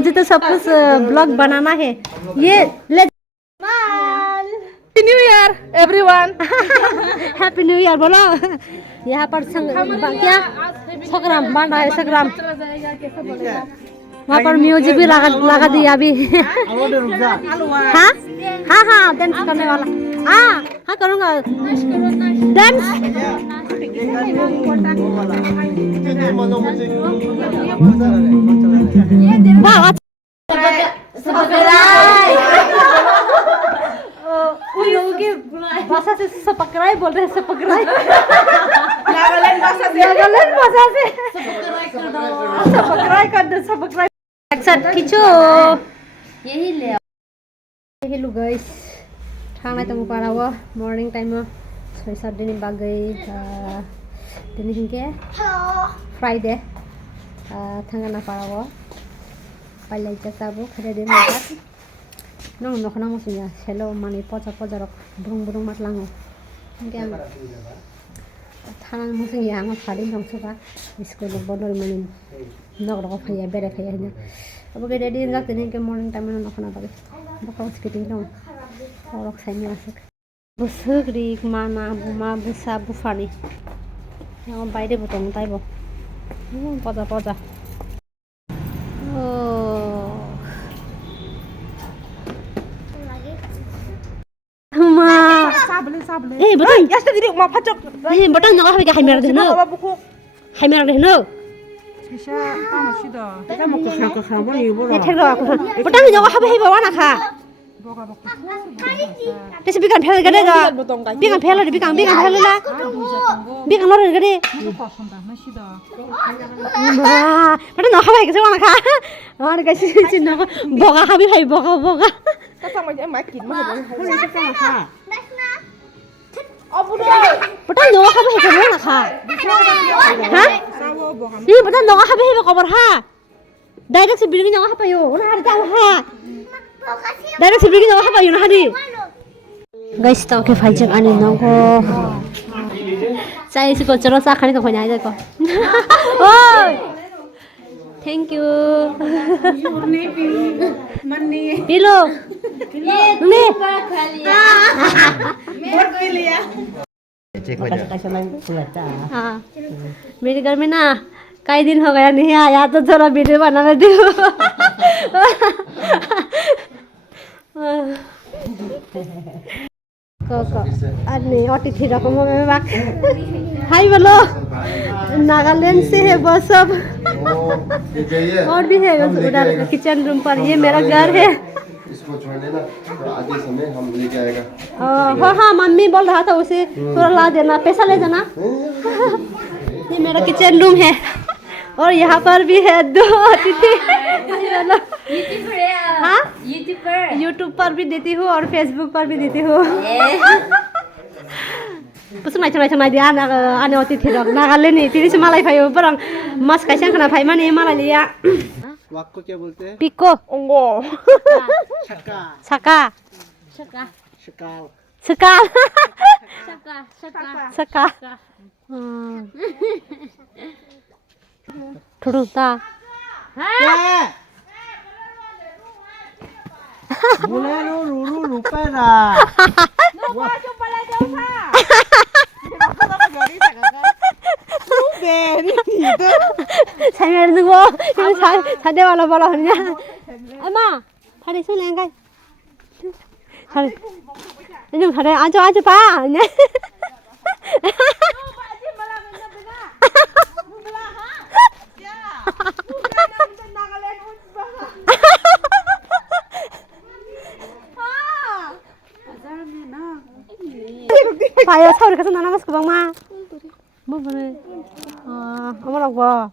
मुझे तो सब कुछ ब्लॉग बनाना है ये ले happy new year everyone. Happy new year बोलो। यहाँ पर क्या संग्राम बन रहा है संग्राम। वहाँ पर म्यूजिक भी लगा दिया अभी। हाँ हाँ हाँ डांस करने वाला। हाँ हाँ करूँगा डांस। वाह उन लोगों की भाषा से सपकराई बोल रहे हैं सपकराई। नागालैंड भाषा से सपकराई कर दो सपकराई। एक साथ खींचो यही ले हेलो गाइस थांनाय तंग पाराव मॉर्निंग टाइम 6-7 दिन बागै दिनै हिंके फ्राइडे थांगाना पाराव पाइलाय जासाबो खरे दिन मात नों नखना मुसिया सेलो माने पचा पजारक बुरुं बुरुं मातलाङो हिंके थाना मुसिया आं फादि दंसोबा स्कुल बन्दर माने नगरक फैया बेरे फैया हिना अब गेदे दिन जाते हिंके मॉर्निंग टाइम नखना बागै बकाव स्केटिंग दं औरक साइनि आसक बुसुग्रिक माना बुमा बुसा बुफानि यहाँ बाइदे बुतों ताइबो पजा पजा eh betul ya sudah jadi mau pacok betul nggak apa kayak merah deh no merah deh no bisa kamu sudah kita mau ke sana nih bro betul nggak apa bawa nak ha Desi bikin pel gede ga bikin pel lah bikin pel lah bikin lor gede betul nggak apa kayak mana ka mana kayak sih nggak boga habi hai boga sama aja makin mah betul nggak apa kayak mana ka hah ini betul nggak apa kayak kabar ha direct sebelumnya nggak apa yo udah ada tahu ha direct sebelumnya nggak apa yo nah di guys tau ke fajang ani nongko saya sih kok cerita sakit kok punya aja kok oh thank you Pilo nih हाँ मेरे घर में ना कई दिन हो गया नहीं आया तो थोड़ा वीडियो बनाने दो अन्य अतिथि रकम में बाक हाय बोलो नागालैंड से है वो सब और भी है उधर किचन रूम पर ये मेरा घर है इसको छोड़ देना तो आगे समय हम लेके आएगा हाँ हाँ मम्मी बोल रहा था उसे थोड़ा ला देना पैसा ले जाना ये मेरा किचन रूम है और यहाँ पर भी है दो अतिथि हाँ यूट्यूब पर भी देती हूँ और फेसबुक पर भी देती हूँ पुसुनाय dia ane अतिथि रक नागालैंड नी तिरिस मलाई फायो बरं मास काइसा खाना फाइ माने मलाई लिया वाक को क्या बोलते हैं पिको ongo छक्का सका शकाल सका सका थोड़ा ता बुलेरो रुरु रुपेरा saya nunggu ini saya bala hanya ama hari itu lengai hari ini hari aja pak Saya tahu dekat sana mas kubang mah. Mau boleh. Kamu lagu.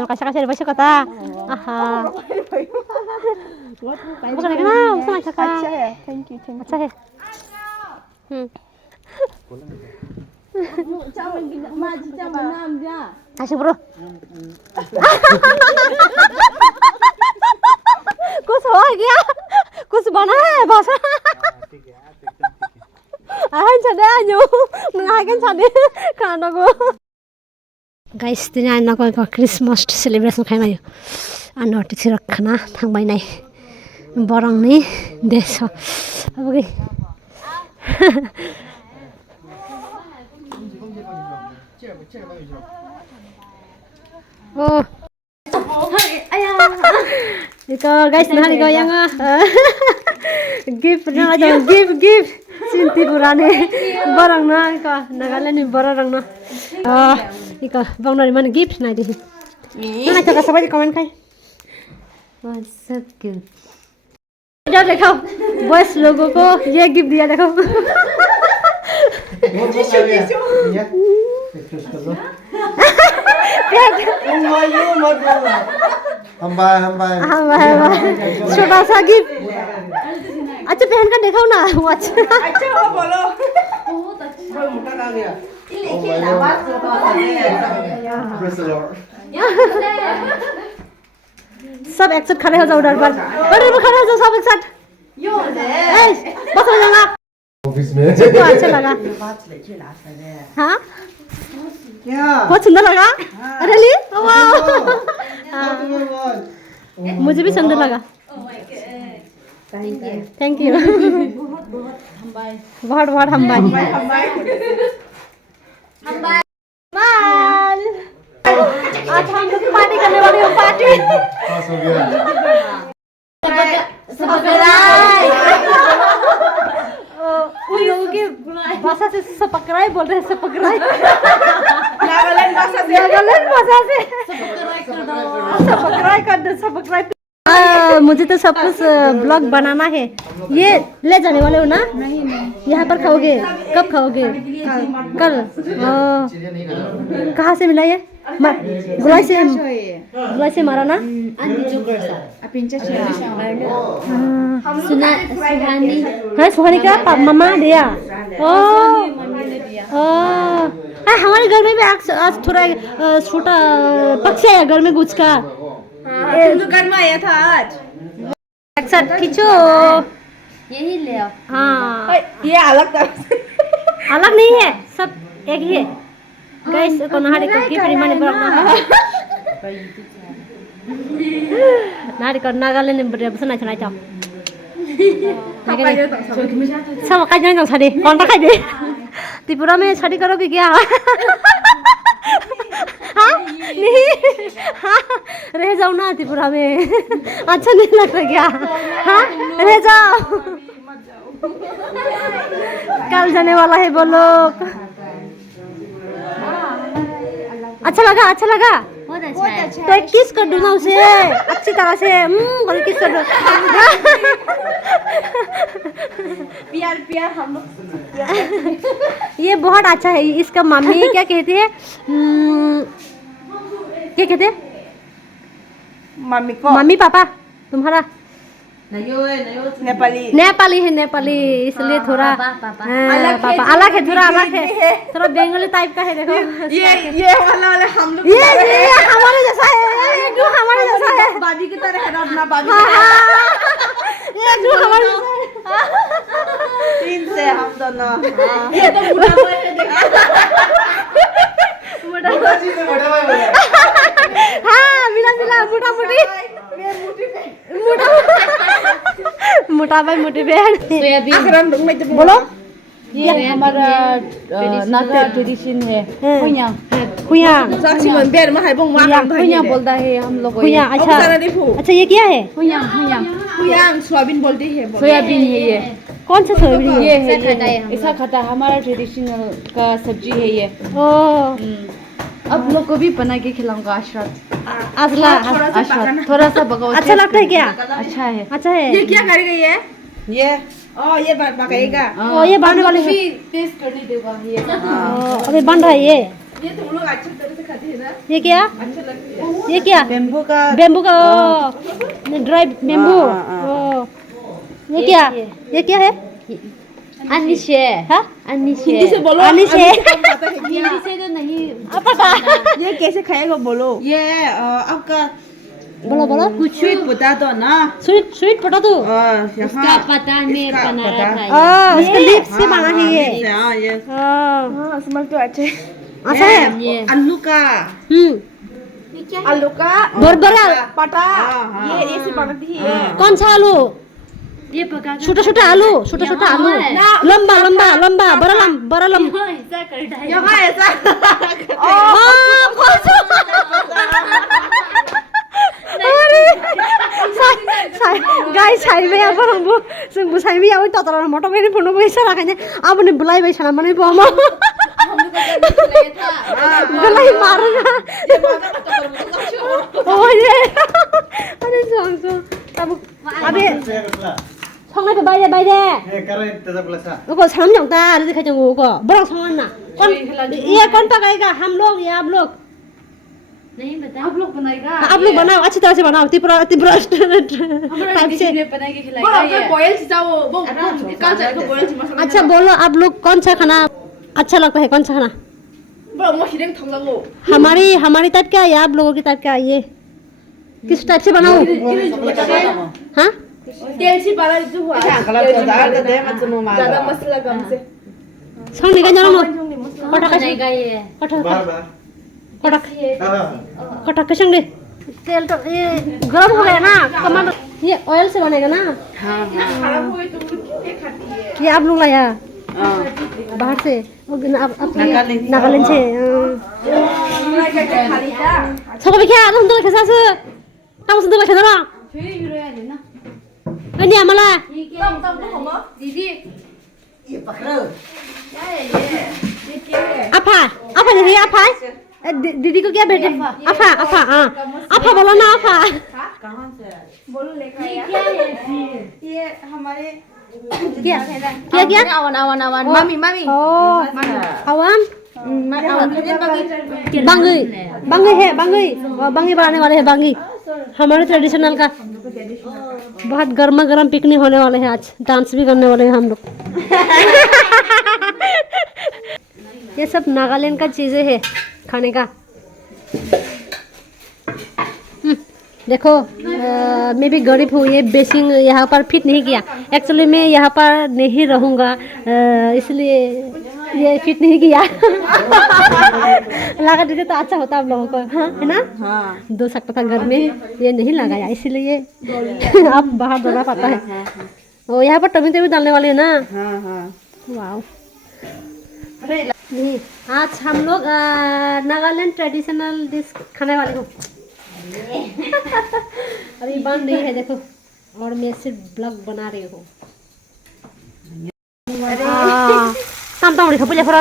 Jangan kasih di kata. Aha. Bukan kenal, bukan cakap. thank you Acah ya. Kasih bro. Kus हो गया कुछ बना है बस आहान छदे आयो नंगायगन छदे खानाको guys दिनै आंना क्रिसमास सेलिब्रेसन खालामनाय आंना टिचार खाना थांबायनाय बरंनि देश अब गई oh itu guys nah nih yang gift na ada gift sinti purane barang na ka Nagaland ni barang na ika bang na mana gift na di mana coba coba di komen kai what's so good इधर देखो boys लोगों को ये gift दिया देखो हम bye छोटा सा गिफ्ट अच्छा पहन कर दिखाओ ना अच्छा वो बोलो सब एक साथ खड़े हो जाओ उधर पर खड़े हो जाओ सब एक साथ बस हो जाना ऑफिस में तो अच्छा लगा हाँ बहुत सुंदर लगा रियली मुझे भी सुंदर लगा थैंक यू बहुत हम आज हम लोग पार्टी करने वाले हैं पार्टी पास हो गया उन लोगों की भाषा से सपकराई बोल रहे हैं सपकराई नागालैंड भाषा से सपकराई कर दो सपकराई मुझे तो सब कुछ ब्लॉग बनाना है ये ले जाने वाले हो ना नहीं यहाँ पर खाओगे कब खाओगे कल कहाँ से मिला ये गुलाई से मारा ना सुहानी का मम्मा दिया हमारे घर में भी आज थोड़ा छोटा पक्षी आया घर में घुस का घर में आया था आज एक साथ खींचो यही ले आओ। हाँ ये अलग था अलग नहीं है सब एक ही है गाइस को नहारी को गिफ्ट माने पर नहारी को नागालैंड में बड़े बसना चला जाओ सब का जान शादी कौन सा खाई त्रिपुरा में शादी करोगे क्या हाँ नहीं हाँ रह जाओ ना त्रिपुरा में अच्छा नहीं लगता क्या हाँ रह जाओ कल जाने वाला है वो लोग अच्छा लगा बहुत अच्छा है। तो एक किस कर दो ना उसे अच्छी तरह से बोल किस कर दो प्यार हम लोग ये बहुत अच्छा है इसका मम्मी क्या कहती है क्या कहते हैं मम्मी को मम्मी पापा तुम्हारा नेपाली है नेपाली इसलिए थोड़ा पापा पापा अलग है थोड़ा बंगाली टाइप का है देखो ये वाला हम लोग ये हमारे जैसा है एकदम हमारे जैसा है बाजी की तरह है अपना बाजी ये एकदम हमारे जैसा है तीन से हम दोनों ये तो बुढ़ा हुआ है हाँ मिला मोटा भाई मोटी बहन बोलो ये हमारा नाट्य ट्रेडिशन है खुया खुया बोलता है हम लोग को खुया अच्छा ये क्या है खुया सोयाबीन बोलते हैं सोयाबीन है ये कौन सा सोयाबीन ये है ऐसा खाता है हमारा ट्रेडिशनल का सब्जी है ये ओ अब लोग को भी बना के खिलाऊंगा अशरत थोड़ा सा बगाओ अच्छा लगता है क्या अच्छा है ये क्या करेगा ये ये पकाएगा ओ ये बनने वाले हैं टेस्ट करने देगा ये अभी बन रहा है ये तुम लोग अच्छी तरह से खाते हैं ना ये क्या अच्छा लगता है ये क्या बेम्बू का ड्राई बेम्बू ओ ये क्या है अनिशे हाँ अनिशे हिंदी से बोलो अनिशे हिंदी से तो नहीं पता ये कैसे खाएगा बोलो ये आपका बोलो कुछ स्वीट पोटैटो ना स्वीट पोटैटो इसका पता में बनाया था इसका लिप्स से बना है ये ये हाँ स्मेल तो अच्छे अच्छा है आलू का आलू का बड़ा पटा ये ऐसे बनती है कौन सा आलू ये पका छोटा छोटा आलू लंबा लंबा लंबा बड़ा लंबा ऐसा कर डाल यहाँ ऐसा गाई साइबाय अब आंबो जोंबो साइबाय आबै ततरा मटो बेनि फनो बैसा लाखायनो आबोनि बुलायबाय साना माने बमा बुलाय मारना ओये अरे जोंसो तब आबे संनायखौ बायदे ओको साम जंता आरो दिखाय जंगो ओको बरं संगन ना कौन पकाएगा हम लोग या आप लोग नहीं बता आप लोग बनाएगा आप लोग बनाओ अच्छी तरह से बनाओ त्रिपुरा टाइप से बना के खिलाएगा ये बॉयल जाओ वो कांचा को बॉयल मसाला अच्छा बोलो आप लोग कौन सा खाना अच्छा लगता है कौन सा खाना बड़ा मशीन थंगा लो हमारी टाइप क्या है आप लोगों की टाइप क्या है ये किस टाइप से बनाओ हाँ तेल से बड़ा जो हुआ ज्यादा मसाला कम से संग निकाल जाना बनाएगा ये कटक के संग तेल तो ये गर्म हो गया ना कमान ये ऑयल से बनेगा ना खराब हो गई तुम लोग क्यों खाती है ये आप लोग लाया बाहर से नागालैंड से सब भी क्या तुम तो कैसा से तुम सुन तो कैसा ना फिर यूरो है ना ini amala ये क्या दीदी ये पकड़ो क्या है ये क्या है apa jadi apa दीदी को क्या बेटे apa हाँ apa बोलो ना apa कहाँ से बोलो लेकर आया क्या है ये हमारे क्या awan mami oh awan bangi है bangi बनाने वाले हैं bangi हमारे ट्रेडिशनल का बहुत गर्मा गर्म पिकनिक होने वाले हैं आज डांस भी करने वाले हैं हम लोग ये सब नागालैंड का चीज़ें है खाने का देखो मैं भी गरीब हूँ ये बेसिंग यहाँ पर फिट नहीं किया एक्चुअली मैं यहाँ पर नहीं रहूँगा इसलिए ये फिट नहीं किया लगा देते तो अच्छा होता आप लोगों को हाँ है ना दो सकता था घर में ये नहीं लगाया इसीलिए आप बाहर दौड़ा पाता है वो यहाँ पर टमी टमी डालने वाले हैं ना वाह नहीं आज हम लोग नागालैंड ट्रेडिशनल डिश खाने वाले हो अभी बन रही है देखो और मैं सिर्फ ब्लॉग बना रही हूँ tam tam udah boleh pura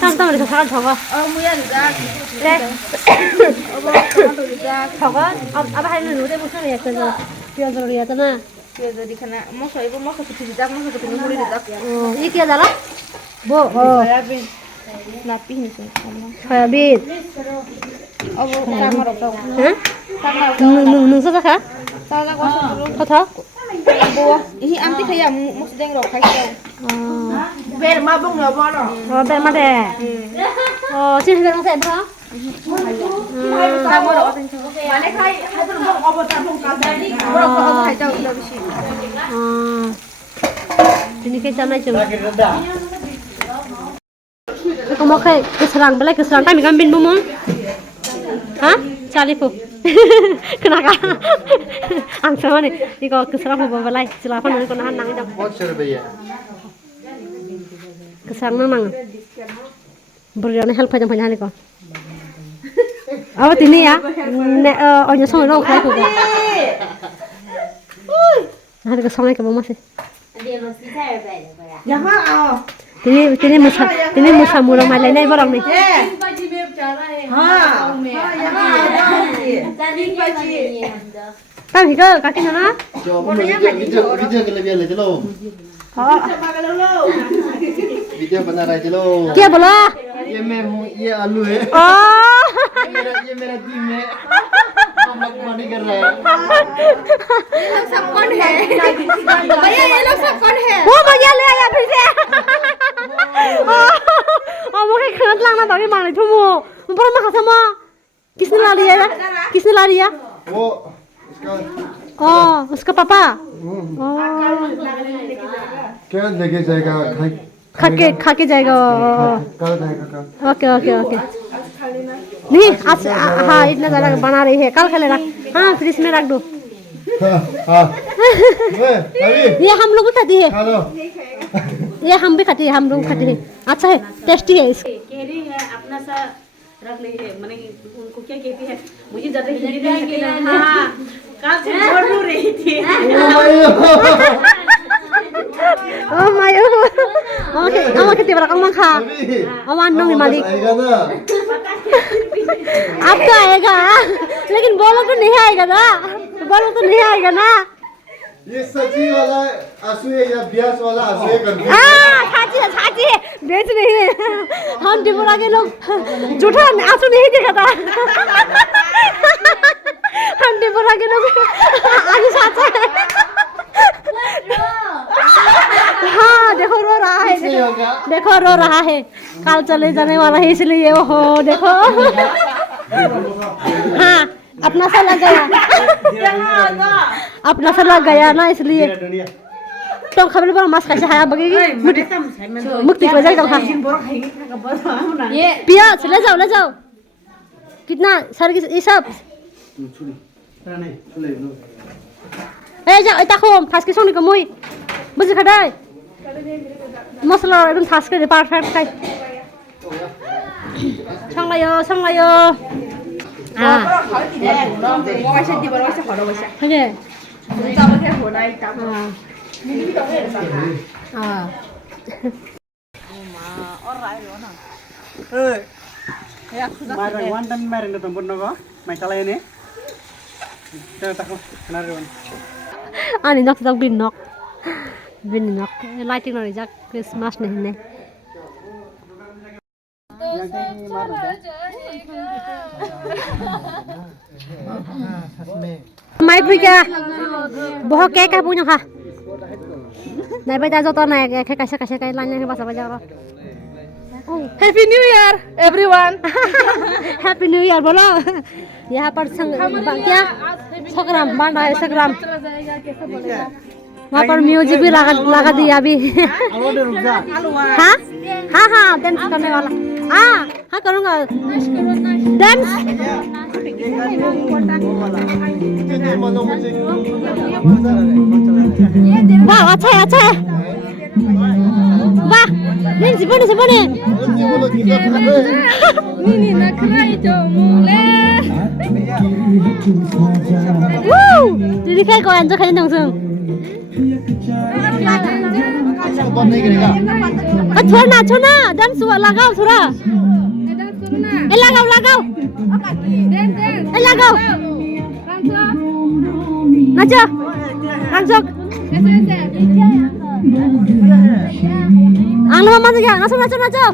tam tam udah sangat coba coba apa hari ini udah bukan ya kerja dia baru lihat na ये जो दिखना मौसम इबो मौसम कुछ दिखा मौसम कुछ नहीं बोली दिखा ये क्या डाला वो सोयाबीन नापी नहीं सोयाबीन अब कामर अब हैं नूसा का साला को कथा वो यही आंटी खया मौसम देंग रखा है बेर मा बंग ना बनो बेर मा दे सिन बेर मा से बा कामर अब माने खाई हाथ बंग अब ता बंग का बरो को अब खाई जाओ लबसी ini kayak sana cuma kamu kayak keserang belai keserang kami kambing bumung hah cari pu kenapa ang sama nih ini kau keserang bu belai silakan nanti kau nahan nangin बहुत सर भैया keserang nang berian help aja banyak nih kau awat ini ya orangnya sama dong kayak gue nanti keserang lagi kamu masih यहाँ आओ Tini musa murang malay na ibarang ni. बाजी में जा रहा है हाँ यहाँ आओ 3 बजे Tam hika kaki na. जो वीडियो के लिए ले चलो वीडियो बना रहे चलो Kya bola? ये मैं हूँ ये आलू है Oh. ये मेरा टीम है हम लोग पार्टी कर रहे हैं ये लोग सब कौन है भैया ये लोग सब कौन है Oh भैया ले आया फिर से. Oh मुझे खाना लाना बाकी माने तुम वो ऊपर में खाता माँ किसने ला लिया ना किसने ला लिया वो इसका Oh उसका पापा क्या लेके जाएगा खा के जाएगा कल जाएगा कल ओके ओके ओके नहीं आज हाँ इतना ज़्यादा बना रही है कल खा लेना हाँ फ्रिज में रख दो हाँ अभी ये हम लोग भी खाते हैं खा लो ये हम भी खाते हैं हम लोग खाते हैं अच्छा है टेस्टी है इसका कह रही है अपना सा रख ली है मैंने उनको क्या कहती है मुझे ज्यादा हिंदी नहीं आती ना हाँ कल से बोल रही थी oh my god ओके कितने बड़ा कम खा अमान नंग मालिक आएगा ना अब तो आएगा लेकिन बोलो तो नहीं आएगा ना बोलो तो नहीं आएगा ना ये सच्ची वाला आंसू है या ब्यास वाला आंसू है कंफ्यूज साची है बेच नहीं है हम त्रिपुरा के लोग झूठा आंसू नहीं देखा था हम त्रिपुरा के लोग आंसू साचा है हाँ देखो रो रहा है देखो रो रहा है कल चले जाने वाला है इसलिए ओहो देखो हाँ अपना सा लग गया अपना सा लग गया ना इसलिए तो खबर पर मास्क कैसे है बगेगी मुक्ति को जाएगा खा ये प्याज ले जाओ कितना सर की ये सब ए जा इता खम थास के संनि को मुई बुझि खादाय मसला एकदम थास के परफेक्ट खाय संलायो हाँ 하게 아니 넉넉 빈넉 라이팅 너리 작 크리스마스 네네 Mai phi kìa bố cái cái bún nhau hả này bây giờ cho tôi này cái lan nha cái bây giờ rồi Happy New Year everyone. Happy New Year बोलो यहाँ पर क्या संक्रांत बन रहा है संक्रांत वहाँ पर म्यूजिक भी लगा दिया अभी हाँ हाँ हाँ डांस करने वाला हाँ करूँगा डांस वाह अच्छा है वाह ये जीवन Nini nakra itu mule. Jadi kayak kau anjak kayak langsung. छोड़ना डांस लगाओ थोड़ा लगाओ नाचो आंलो मजा क्या नाचो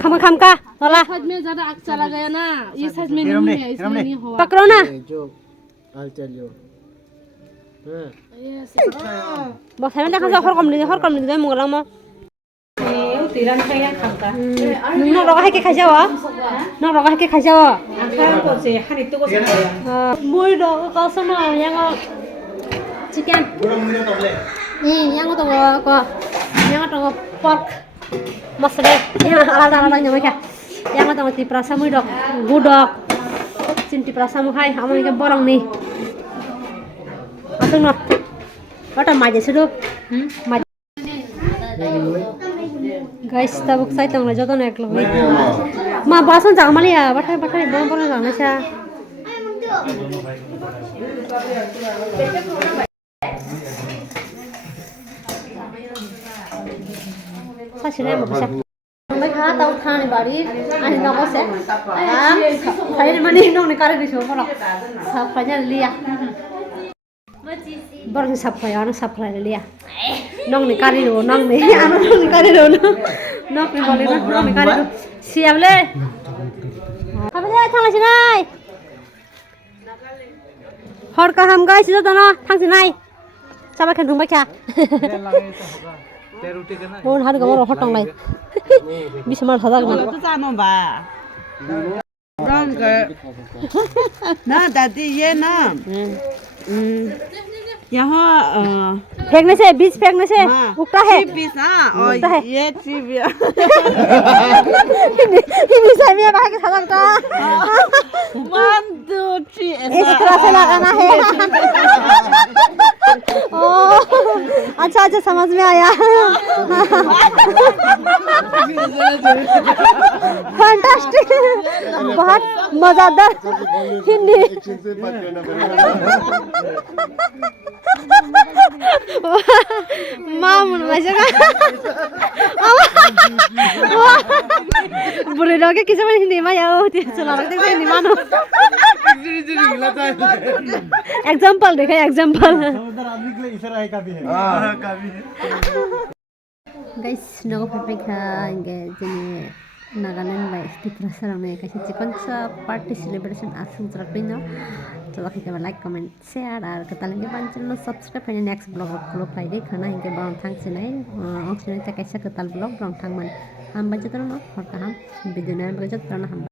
खम का वाला साइड में ज्यादा आग चला गया ना ये साइड में नहीं है इसमें नहीं हुआ पकड़ो ना बस हमें देखा हर कम नहीं मुगला में नों रगा है के खाजा वा नों रगा है के खाजा वा मुई दो का सुनो yang chicken yang itu yang itu pork masre yang ala nyamai ka yang itu tiprasa muy dok gudok cinti prasa mu hai amai ke borong ni atau no kata maja sudah guys tabuk saya tong lejo ton eklo ma bason jangan mali ya batai bon jangan sih 사실은 뭐지? 정말 다 타는 말이 아니 나고세. 사이를 많이弄네 까르기 줘 봐라. 사파냐 리야. 버르 사파야 안 사파야 리야.弄네 까리로弄네 안弄네 까리로弄네 벌리나弄네 까리로 시합래. 가보자 창라시나이. हर का हम guys जो तना थांग सिनाई साबा खेन थंबाय खा own हार गमर हटंग लाई बिसमार सादा गना तो जानो बा रंग ना दादी ये ना यहाँ फेंकने से बीज फेंकने से हाँ, उगता है 3 पीस हाँ और उगता है। ये 3 भी हिंदी से भी बाहर के साथ लगता 1 2 3 इस तरह से लगाना है अच्छा अच्छा समझ में आया फैंटास्टिक बहुत मजेदार हिंदी एक्शन से बात करना पड़ेगा मामुन भइसक्यो बुढो लगे कि चाहिँ हिन्दीमा यो त्यो लगे चाहिँ हिन्दी मानु एग्जाम्पल देखे example guys nagpaprika engage Nagaland by Steve Rasarame kasi chikon sa party celebration asing trakpino so kita like comment share ar katalange panchil subscribe and next blog upload kai de khana inge bang thang sinai oxygen ta kaisa katal blog bang thang man ham bajatro no horta ham video na bajatro na ham